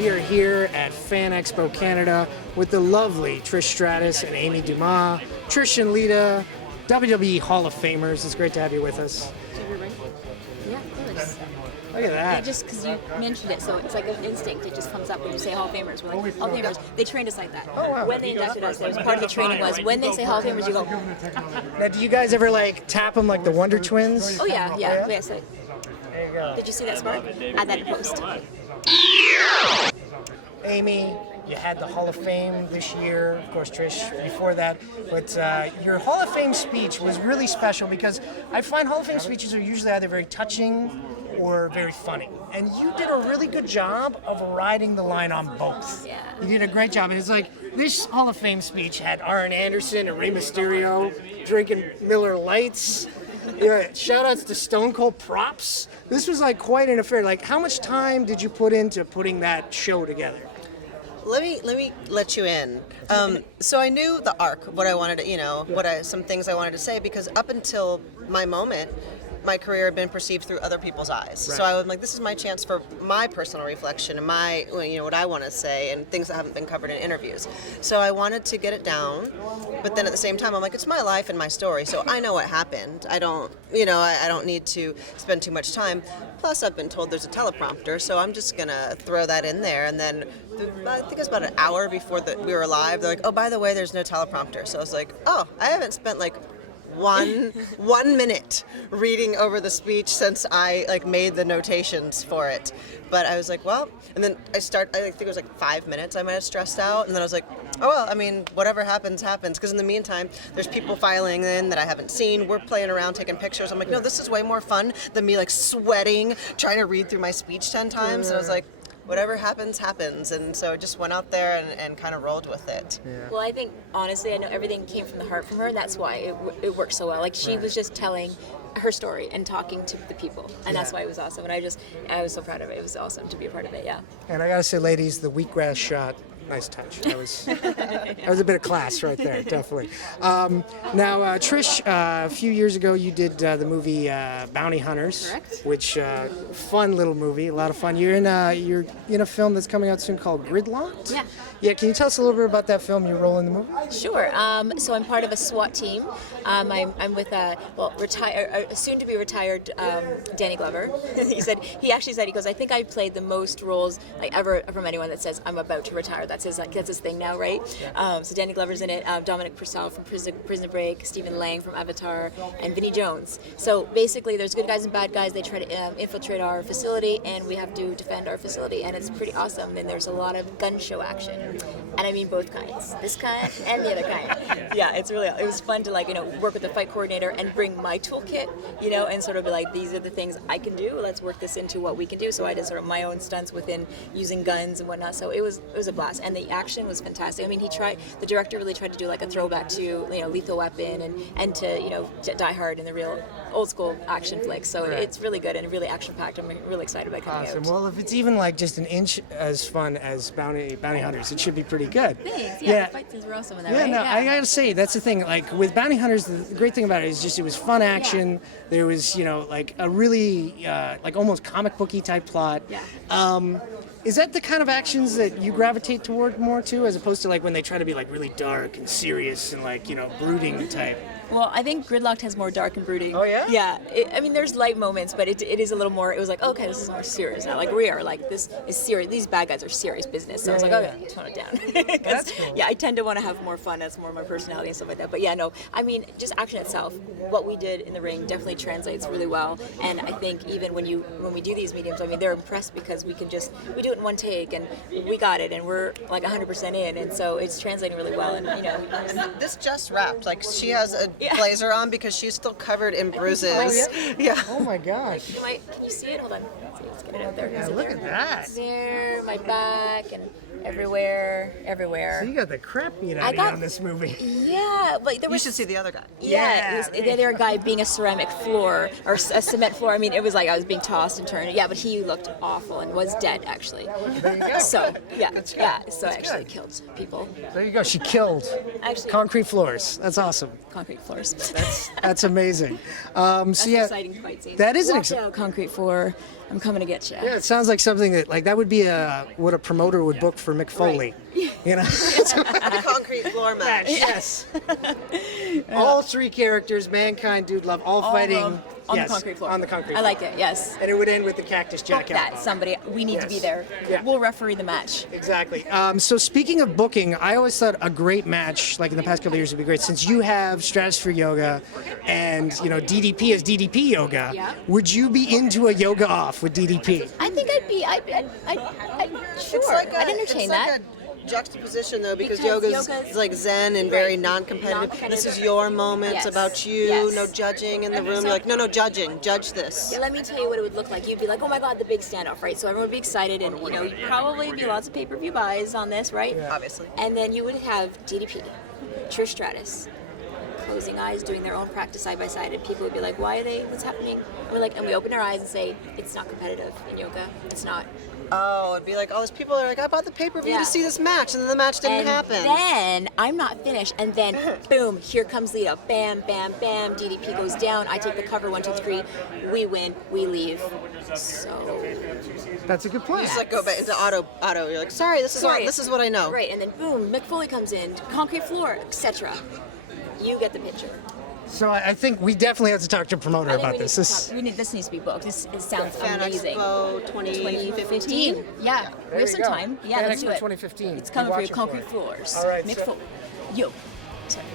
We are here at Fan Expo Canada with the lovely Trish Stratus and Amy Dumas, Trish and Lita, WWE Hall of Famers. It's great to have you with us. Yeah, of course. Look at that. Yeah, just because you mentioned it, so it's like an instinct. It just comes up when you say Hall of Famers. We're like, Hall of Famers. They trained us like that. Oh, wow. When they inducted us, that was part of the training was when they say Hall of Famers, you go. Now, do you guys ever like tap them like the Wonder Twins? Oh yeah. Yeah? So, There you go. did you see that spark? Add that in post. Amy, you had the Hall of Fame this year, of course Trish before that, but your Hall of Fame speech was really special because I find Hall of Fame speeches are usually either very touching or very funny, and you did a really good job of riding the line on both. Yeah. You did a great job, and it's like this Hall of Fame speech had Arn Anderson and Rey Mysterio drinking Miller Lights. Yeah, shout outs to Stone Cold props. This was like quite an affair. Like, how much time did you put into putting that show together? Let me let you in. So I knew the arc, what I wanted to, some things I wanted to say, because up until my moment, my career had been perceived through other people's eyes. Right. So I was like, this is my chance for my personal reflection and my, what I want to say and things that haven't been covered in interviews. So I wanted to get it down, but then at the same time, I'm like, it's my life and my story, so I know what happened. I don't need to spend too much time. Plus, I've been told there's a teleprompter, so I'm just gonna throw that in there. And then I think it was about an hour before we were live. They're like, oh, by the way, there's no teleprompter. So I was like, oh, I haven't spent like one minute reading over the speech since I made the notations for it. But I was like, well, and then I think it was like 5 minutes I might have stressed out, and then I was like, oh well, I mean, whatever happens, happens. Because in the meantime, there's people filing in that I haven't seen. We're playing around, taking pictures. I'm like, no, this is way more fun than me like sweating, trying to read through my speech 10 times. And I was like, whatever happens, happens. And so I just went out there and kind of rolled with it. Yeah. Well, I think honestly, I know everything came from the heart from her, and that's why it worked so well. Like she was just telling her story and talking to the people, and that's why it was awesome. And I was so proud of it. It was awesome to be a part of it. Yeah. And I gotta say, ladies, the wheatgrass shot, nice touch. That was a bit of class right there, definitely. Now, Trish, a few years ago, you did the movie Bounty Hunters, Correct. which fun little movie, a lot of fun. You're in a film that's coming out soon called Gridlocked. Yeah. Yeah. Can you tell us a little bit about that film? Your role in the movie? Sure. So I'm part of a SWAT team. I'm with a soon to be retired Danny Glover. he actually said he goes, I think I played the most roles like ever from anyone that says I'm about to retire. That's his thing now, right? So Danny Glover's in it. Dominic Purcell from Prison Break, Stephen Lang from Avatar, and Vinnie Jones. So basically, there's good guys and bad guys. They try to infiltrate our facility, and we have to defend our facility, and it's pretty awesome. And there's a lot of gun show action, and I mean both kinds, this kind and the other kind. Yeah, it was fun to work with the fight coordinator and bring my toolkit, and sort of be like, these are the things I can do. Let's work this into what we can do. So I did sort of my own stunts within using guns and whatnot. So it was a blast, and the action was fantastic. I mean, the director really tried to do like a throwback to Lethal Weapon and to Die Hard and the real old school action flicks. So it's really good and really action packed. I'm really excited about coming Awesome. out. Well, if it's even like just an inch as fun as Bounty Hunters, it should be pretty good. Thanks. Yeah, the fight scenes were awesome in that, Yeah, right? no, I gotta say, that's the thing. Like with Bounty Hunters, the great thing about it is just it was fun action. Yeah. There was, like a really like almost comic booky type plot. Yeah. Is that the kind of actions that you gravitate toward more too, as opposed to like when they try to be like really dark and serious and like brooding type? Well, I think Gridlocked has more dark and brooding. Oh, yeah? Yeah. I mean, there's light moments, but it is a little more, it was like, okay, this is more serious now. Like, we are, like, this is serious. These bad guys are serious business. So I was like, okay, tone it down. That's cool. Yeah, I tend to want to have more fun. That's more my personality and stuff like that. But yeah, no, I mean, just action itself, what we did in the ring definitely translates really well. And I think even when we do these mediums, I mean, they're impressed because we do it in one take and we got it and we're like 100% in. And so it's translating really well. And, And this just wrapped. Like, she has a blazer on because she's still covered in bruises. Oh, Yeah. Oh my gosh. Can you see it? Hold on. Let's get it up there. Yeah, look at that. There, my back, and everywhere. So you got the crap beat out of you on this movie. Yeah, but there You was. should see the other guy. Yeah, the other guy being a ceramic floor or a cement floor. I mean, it was like I was being tossed and turned. Yeah, but he looked awful and was dead actually. There you go. So yeah, That's good. So I actually killed people. There you go. She killed Actually, concrete floors. That's awesome. concrete floors. That's amazing. That's So an yeah, exciting fight scene. that is an Watch out, concrete floor. I'm coming to get you. yeah, it sounds like something that would be what a promoter would book for Mick Foley. You know, The concrete floor match. yes. All three characters, Mankind, Dude Love, all fighting on yes, the concrete floor. On the concrete. I like it. Yes. And it would end with the Cactus Book Jack out. that somebody. We need to be Yes. there. Yeah. We'll referee the match. Exactly. So speaking of booking, I always thought a great match, like in the past couple of years, would be great. Since you have Stratosphere Yoga and DDP is DDP Yoga, Yeah. would you be into a yoga off with DDP? I think I'd be. I'd sure. I'd entertain it's that. like a juxtaposition though, because Because yoga's yoga's- like zen and very non-competitive. Non-competitive. This is your moment. It's Yes. about you. Yes. No judging in the room. You're like, no judging. Judge this. Yeah, let me tell you what it would look like. You'd be like, oh my god, the big standoff, right? So everyone would be excited, and you'd probably be lots of pay-per-view buys on this, right? Obviously. And then you would have DDP, Trish Stratus, closing eyes, doing their own practice side by side, and people would be like, why are they? What's happening? And we're like, and we open our eyes and say, it's not competitive in yoga. It's not. Oh, it'd be like all these people are like, I bought the pay-per-view Yeah. to see this match, and then the match didn't And happen. then I'm not finished, and then boom, here comes Lita. Bam, bam, bam. DDP goes down. I take the cover. 1, 2, 3. We win. We leave. So That's a good plan. Just like go back into auto. You're like, sorry, this is what I know. Right, and then boom, Mick Foley comes in, concrete floor, etc. You get the picture. So I think we definitely have to talk to a promoter I think about we need this. to This talk- we need- this needs to be booked. This it sounds Fan amazing. Expo 2015. Yeah, There we have you some go. time. Yeah, Fan let's do Expo it. 2015. It's coming Be for your watching concrete for it. floors. All right, Mick so- Foley. Yo. Sorry.